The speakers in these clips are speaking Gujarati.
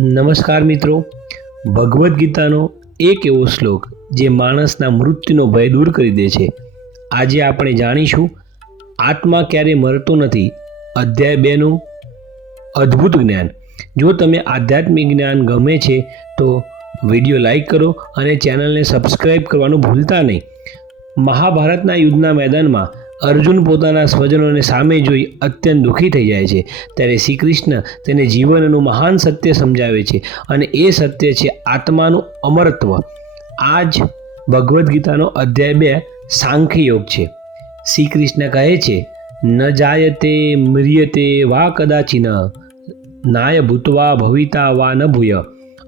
નમસ્કાર મિત્રો. ભગવદ્ ગીતાનો એક એવો શ્લોક જે માણસના મૃત્યુનો ભય દૂર કરી દે છે. આજે આપણે જાણીશું, આત્મા ક્યારેય મરતો નથી? અધ્યાય બેનું અદ્ભુત જ્ઞાન. જો તમે આધ્યાત્મિક જ્ઞાન ગમે છે, તો વીડિયો લાઈક કરો અને ચેનલને સબસ્ક્રાઈબ કરવાનું ભૂલતા નહીં. મહાભારતના યુદ્ધના મેદાનમાં અર્જુન પોતાના સ્વજનોને સામે જોઈ અત્યંત દુઃખી થઈ જાય છે. ત્યારે શ્રી કૃષ્ણ તેને જીવનનું મહાન સત્ય સમજાવે છે અને એ સત્ય છે આત્માનું અમરત્વ. આ જ ભગવદ્ ગીતાનો અધ્યાય બે સાંખ્ય યોગ છે. શ્રી કૃષ્ણ કહે છે, ન જાયતે મ્રિયતે વા કદાચિન, નાય ભૂતવા ભવિતા વા ન ભૂય.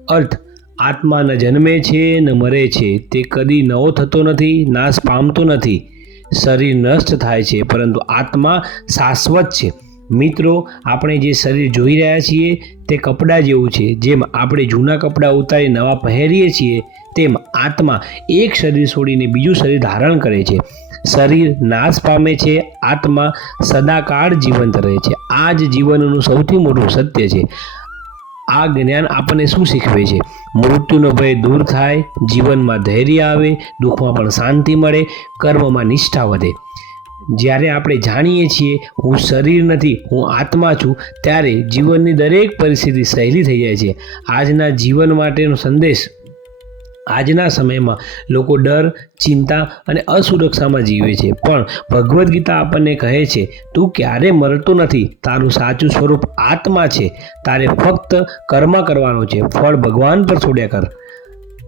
અર્થ, આત્મા ન જન્મે છે, ન મરે છે, તે કદી નવો થતો નથી, નાશ પામતો નથી. શરીર નષ્ટ થાય છે, પરંતુ આત્મા શાશ્વત છે. મિત્રો, આપણે જે શરીર જોઈ રહ્યા છીએ તે કપડાં જેવું છે. જેમ આપણે જૂના કપડાં ઉતારી નવા પહેરીએ છીએ, તેમ આત્મા એક શરીર છોડીને બીજું શરીર ધારણ કરે છે. શરીર નાશ પામે છે, આત્મા સદાકાળ જીવંત રહે છે. આ જ જીવનનું સૌથી મોટું સત્ય છે. આ જ્ઞાન આપણને શું શીખવે છે? મૃત્યુનો ભય દૂર થાય, જીવનમાં ધૈર્ય આવે, દુઃખમાં પણ શાંતિ મળે, કર્મમાં નિષ્ઠા વધે. જ્યારે આપણે જાણીએ છીએ, હું શરીર નથી, હું આત્મા છું, ત્યારે જીવનની દરેક પરિસ્થિતિ સહેલી થઈ જાય છે. આજના જીવન માટેનો સંદેશ આજના સમયમાં લોકો ડર, ચિંતા અને અસુરક્ષામાં જીવે છે. પણ ભગવદ્ ગીતા આપણને કહે છે, તું ક્યારે મરતો નથી? તારું સાચું સ્વરૂપ આત્મા છે. તારે ફક્ત કર્મ કરવાનો છે. ફળ ભગવાન પર છોડ્યા કર.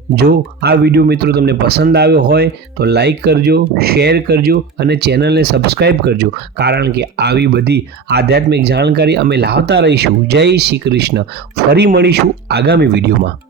જો આ વીડિયો મિત્રો તમને પસંદ આવ્યો હોય, તો લાઈક કરજો, શેર કરજો અને ચેનલને સબસ્ક્રાઈબ કરજો. કારણ કે આવી બધી આધ્યાત્મિક જાણકારી અમે લાવતા રહીશું. જય શ્રી કૃષ્ણ. ફરી મળીશું આગામી વિડીયોમાં.